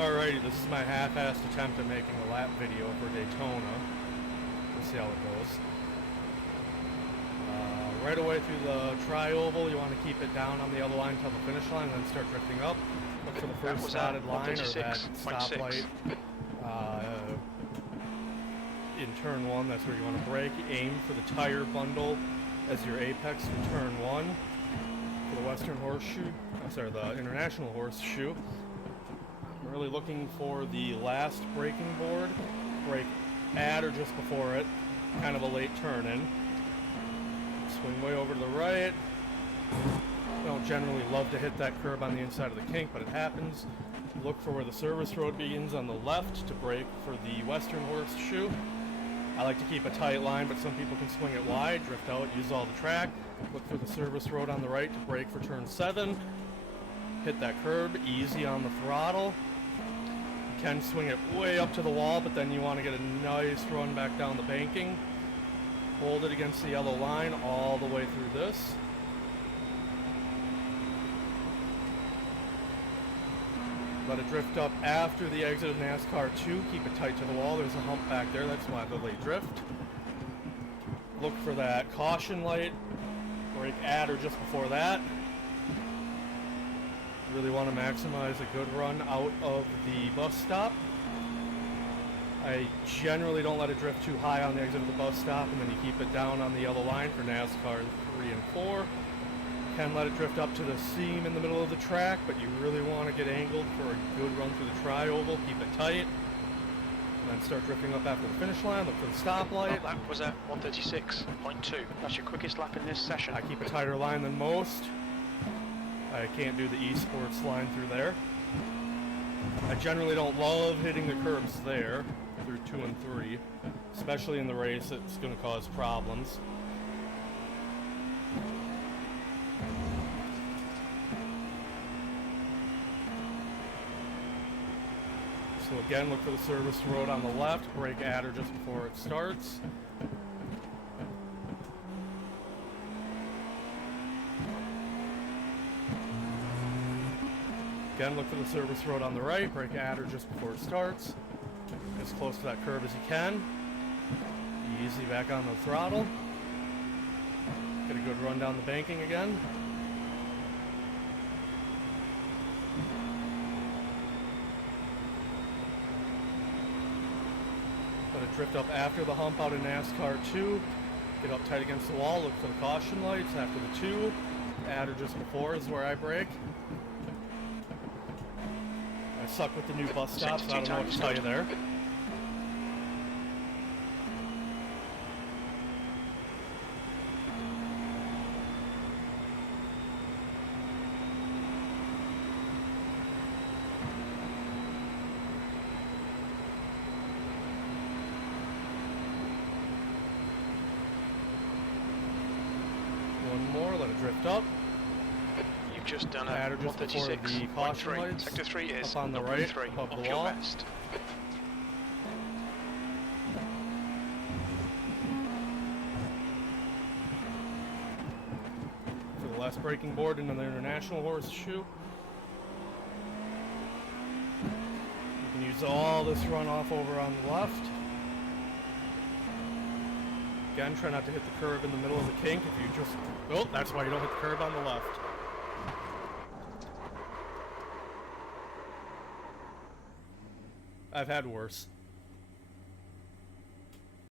Alrighty, this is my half-assed attempt at making a lap video for Daytona. We'll see how it goes. Right away through the tri-oval, you want to keep it down on the yellow line until the finish line, and then start drifting up. Look for the first dotted line or that stoplight in turn 1. That's where you want to brake. Aim for the tire bundle as your apex in turn 1 for the Western Horseshoe. The International Horseshoe. I'm really looking for the last braking board. Brake at or just before it. Kind of a late turn in. Swing way over to the right. Don't generally love to hit that curb on the inside of the kink, but it happens. Look for where the service road begins on the left to brake for the Western Horseshoe. I like to keep a tight line, but some people can swing it wide, drift out, use all the track. Look for the service road on the right to brake for turn 7. Hit that curb, easy on the throttle. You can swing it way up to the wall, but then you want to get a nice run back down the banking. Hold it against the yellow line all the way through this. Let it drift up after the exit of NASCAR 2. Keep it tight to the wall. There's a hump back there. That's why the late drift. Look for that caution light. Brake at or just before that. Really want to maximize a good run out of the bus stop. I generally don't let it drift too high on the exit of the bus stop, and then you keep it down on the yellow line for NASCAR 3 and 4. Can let it drift up to the seam in the middle of the track, but you really want to get angled for a good run through the tri-oval. Keep it tight, and then start drifting up after the finish line. Look for the stoplight. That lap was at 1:36.2. That's your quickest lap in this session. I keep a tighter line than most. I can't do the esports line through there. I generally don't love hitting the curbs there through 2 and 3, especially in the race. It's going to cause problems. So again, look for the service road on the left, brake at or just before it starts. Again, look for the service road on the right, brake at or just before it starts. As close to that curb as you can. Easy back on the throttle. Get a good run down the banking again. Let it drift up after the hump out in NASCAR 2. Get up tight against the wall, look for the caution lights after the 2. At or just before is where I brake. I suck with the new bus stop, so I don't know what to tell you there. One more, let it drift up. You've just done a At or just before the caution lights. Sector 3 is up on the right, above the wall. West. For the last braking board into the International Horseshoe. You can use all this runoff over on the left. Again, try not to hit the curb in the middle of the kink. If you just... Oh, that's why you don't hit the curb on the left. I've had worse.